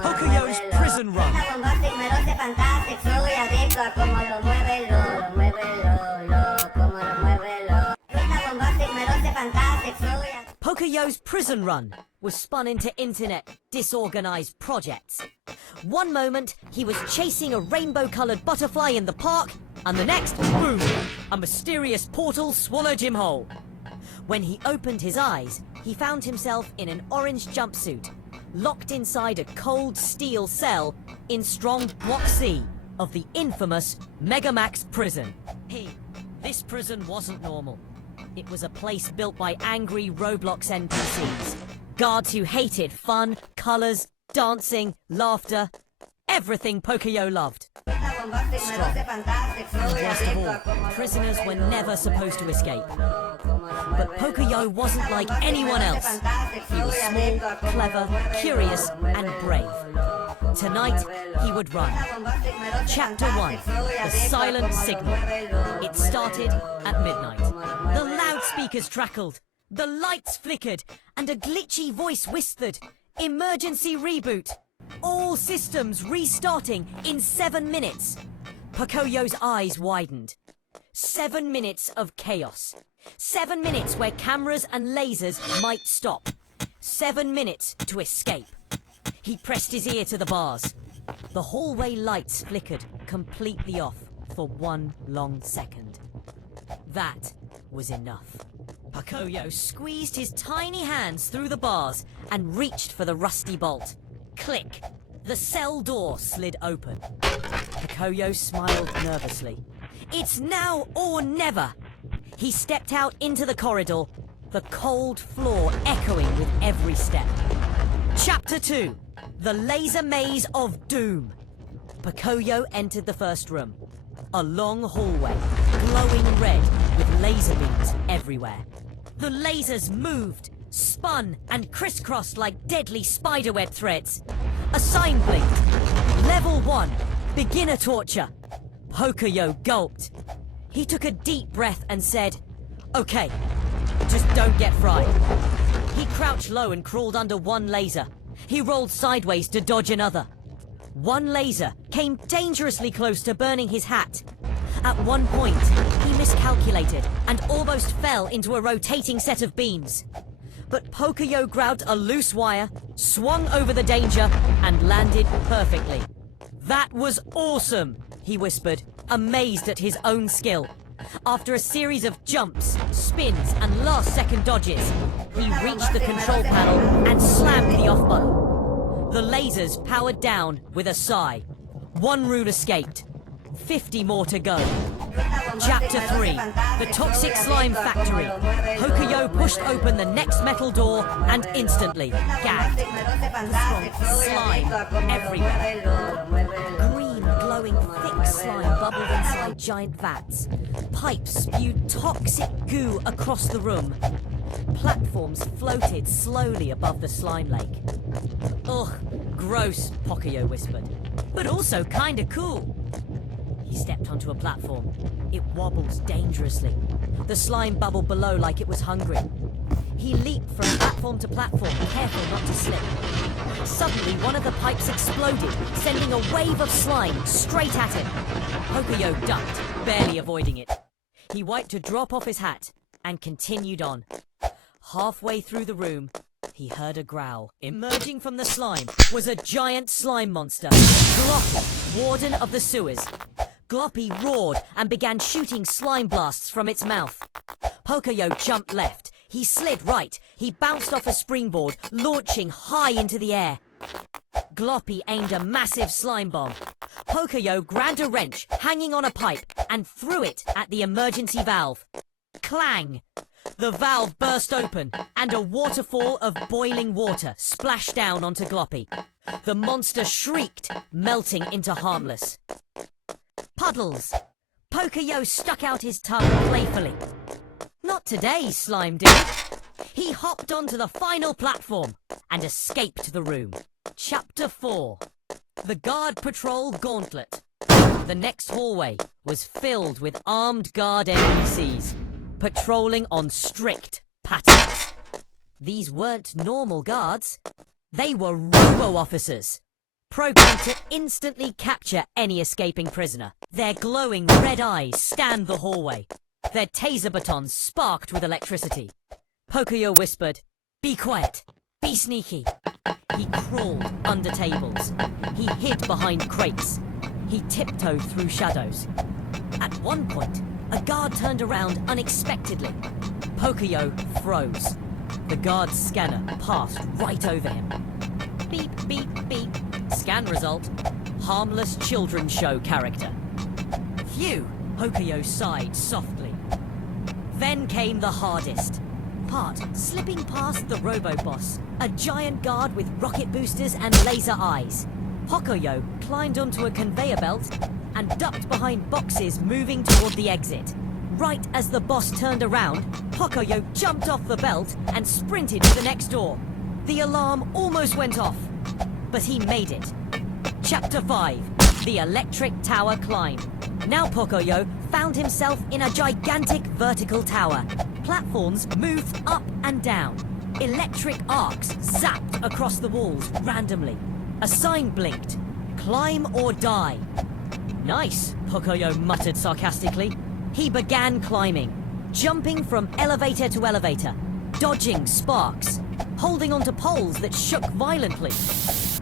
Pocoyo'S Prison Run. Pocoyo'S Prison Run was spun into internet disorganized projects. One moment, he was chasing a rainbow-colored butterfly in the park, and the next, boom, a mysterious portal swallowed him whole. When he opened his eyes, he found himself in an orange jumpsuit, locked inside a cold steel cell in strong Block C of the infamous MegaMax Prison. This prison wasn't normal. It was a place built by angry Roblox NPCs. Guards who hated fun, colours, dancing, laughter, everything Pocoyo loved. Strong. And worst of all, prisoners were never supposed to escape. But Pocoyo wasn't like anyone else. He was small, clever, curious, and brave. Tonight, he would run. Chapter 1, The Silent Signal. It started at midnight. The loudspeakers crackled, the lights flickered, and a glitchy voice whispered, "Emergency reboot. All systems restarting in 7 minutes." Pocoyo's eyes widened. 7 minutes of chaos. 7 minutes where cameras and lasers might stop. 7 minutes to escape. He pressed his ear to the bars. The hallway lights flickered completely off for 1 long second. That was enough. Pocoyo squeezed his tiny hands through the bars and reached for the rusty bolt. Click! The cell door slid open. Pocoyo smiled nervously. It's now or never! He stepped out into the corridor, the cold floor echoing with every step. Chapter 2, The Laser Maze of Doom. Pocoyo entered the first room. A long hallway, glowing red with laser beams everywhere. The lasers moved, spun, and crisscrossed like deadly spiderweb threads. A sign blinked. Level 1, Beginner Torture. Pocoyo gulped. He took a deep breath and said, "Okay, just don't get fried." He crouched low and crawled under one laser. He rolled sideways to dodge another. One laser came dangerously close to burning his hat. At one point, he miscalculated and almost fell into a rotating set of beams. But Pocoyo grabbed a loose wire, swung over the danger, and landed perfectly. "That was awesome," he whispered, amazed at his own skill. After a series of jumps, spins, and last-second dodges, he reached the control panel and slammed the off button. The lasers powered down with a sigh. 1 rune escaped. 50 more to go. Chapter 3, The Toxic Slime Factory. Pocoyo pushed open the next metal door and instantly gagged. Slime everywhere. Green, glowing, thick slime bubbled inside giant vats. Pipes spewed toxic goo across the room. Platforms floated slowly above the slime lake. "Ugh, gross," Pocoyo whispered. "But also kinda cool." He stepped onto a platform. It wobbled dangerously. The slime bubbled below like it was hungry. He leaped from platform to platform, careful not to slip. Suddenly, one of the pipes exploded, sending a wave of slime straight at him. Pocoyo ducked, barely avoiding it. He wiped a drop off his hat and continued on. Halfway through the room, he heard a growl. Emerging from the slime was a giant slime monster, Gloppy, warden of the sewers. Gloppy roared and began shooting slime blasts from its mouth. Pocoyo jumped left. He slid right. He bounced off a springboard, launching high into the air. Gloppy aimed a massive slime bomb. Pocoyo grabbed a wrench hanging on a pipe and threw it at the emergency valve. Clang! The valve burst open, and a waterfall of boiling water splashed down onto Gloppy. The monster shrieked, melting into harmless. Puddles! Pocoyo stuck out his tongue playfully. "Not today, slime dude." He hopped onto the final platform and escaped the room. Chapter 4, The Guard Patrol Gauntlet. The next hallway was filled with armed guard NPCs, patrolling on strict patterns. These weren't normal guards. They were robo-officers. programmed to instantly capture any escaping prisoner. Their glowing red eyes scanned the hallway. Their taser batons sparked with electricity. Pocoyo whispered, "Be quiet, be sneaky." He crawled under tables. He hid behind crates. He tiptoed through shadows. At one point, a guard turned around unexpectedly. Pocoyo froze. The guard's scanner passed right over him. Beep, beep, beep. Scan result. Harmless children's show character. Phew, Pocoyo sighed softly. Then came the hardest part, slipping past the robo-boss, a giant guard with rocket boosters and laser eyes. Pocoyo climbed onto a conveyor belt and ducked behind boxes moving toward the exit. Right as the boss turned around, Pocoyo jumped off the belt and sprinted to the next door. The alarm almost went off, but he made it. Chapter 5, The Electric Tower Climb. Now Pocoyo found himself in a gigantic vertical tower. Platforms moved up and down. Electric arcs zapped across the walls randomly. A sign blinked. Climb or die. Nice, Pocoyo muttered sarcastically. He began climbing, jumping from elevator to elevator, dodging sparks, holding onto poles that shook violently.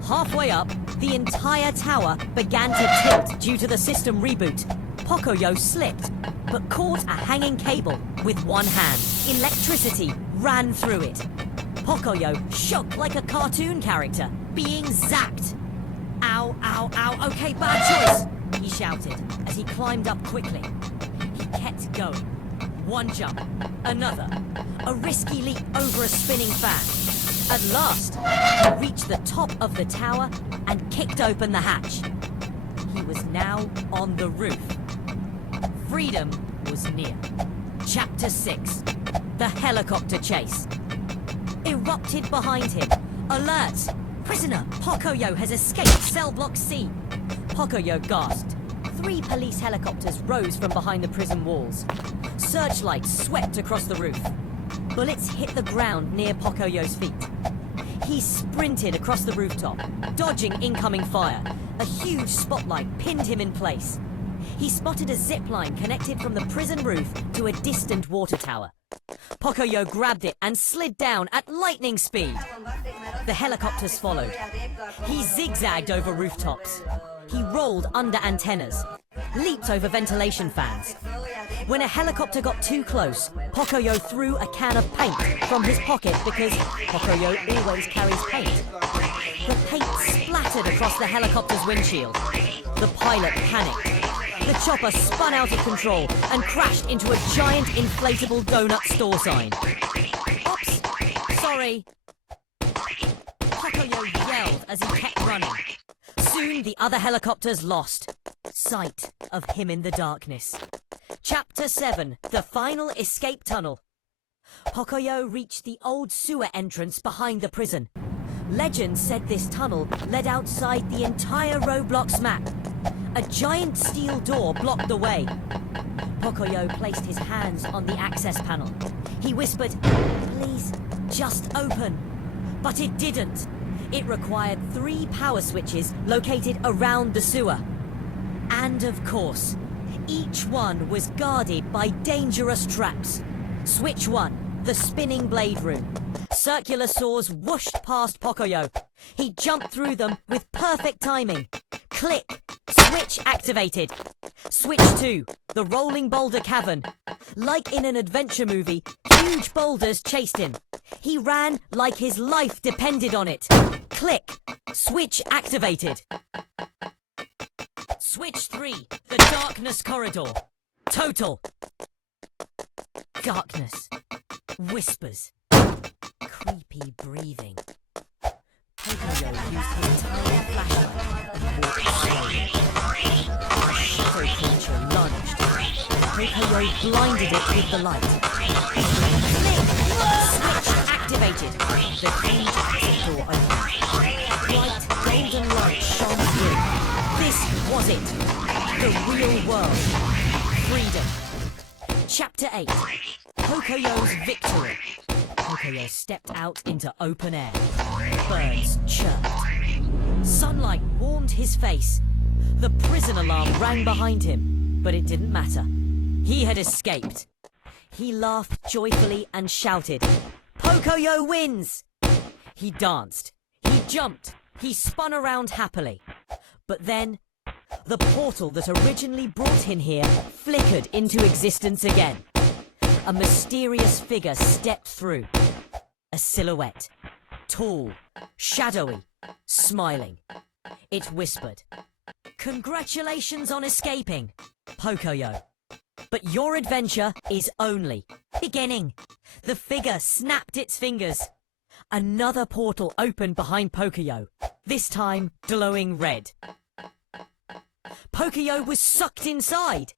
Halfway up, the entire tower began to tilt due to the system reboot. Pocoyo slipped, but caught a hanging cable with one hand. Electricity ran through it. Pocoyo shook like a cartoon character, being zapped. Ow, ow, ow, okay, bad choice, he shouted as he climbed up quickly. He kept going. One jump, another, a risky leap over a spinning fan. At last, he reached the top of the tower and kicked open the hatch. He was now on the roof. Freedom was near. Chapter 6, The Helicopter Chase. Erupted behind him. Alert! Prisoner Pocoyo has escaped cell block C. Pocoyo gasped. 3 police helicopters rose from behind the prison walls. Searchlights swept across the roof. Bullets hit the ground near Pocoyo's feet. He sprinted across the rooftop, dodging incoming fire. A huge spotlight pinned him in place. He spotted a zip line connected from the prison roof to a distant water tower. Pocoyo grabbed it and slid down at lightning speed. The helicopters followed. He zigzagged over rooftops. He rolled under antennas, leaped over ventilation fans. When a helicopter got too close, Pocoyo threw a can of paint from his pocket because Pocoyo always carries paint. The paint splattered across the helicopter's windshield. The pilot panicked. The chopper spun out of control and crashed into a giant inflatable donut store sign. Oops, sorry. Pocoyo yelled as he kept running. Soon the other helicopters lost sight of him in the darkness. Chapter 7, The Final Escape Tunnel. Pocoyo reached the old sewer entrance behind the prison. Legend said this tunnel led outside the entire Roblox map. A giant steel door blocked the way. Pocoyo placed his hands on the access panel. He whispered, "Please, just open." But it didn't. It required 3 power switches located around the sewer. And of course, each one was guarded by dangerous traps. Switch 1, the spinning blade room. Circular saws whooshed past Pocoyo. He jumped through them with perfect timing. Click! Switch activated. Switch 2, the rolling boulder cavern. Like in an adventure movie, huge boulders chased him. He ran like his life depended on it. Click! Switch activated. Switch 3, the darkness corridor. Total. Darkness. Whispers. Creepy breathing. Pocoyo used his tiny flashlight and walked slowly. A shadow creature lunged. Pocoyo blinded it with the light. Switch activated. The cage exit door opened. Bright golden light shone through. This was it. The real world. Freedom. Chapter 8. Pocoyo's Victory. Pocoyo stepped out into open air. Birds chirped. Sunlight warmed his face. The prison alarm rang behind him, but it didn't matter. He had escaped. He laughed joyfully and shouted, "Pocoyo wins!" He danced, he jumped, he spun around happily. But then, the portal that originally brought him here flickered into existence again. A mysterious figure stepped through. A silhouette. Tall, shadowy, smiling. It whispered, "Congratulations on escaping, Pocoyo. But your adventure is only beginning." The figure snapped its fingers. Another portal opened behind Pocoyo, this time glowing red. Pocoyo was sucked inside.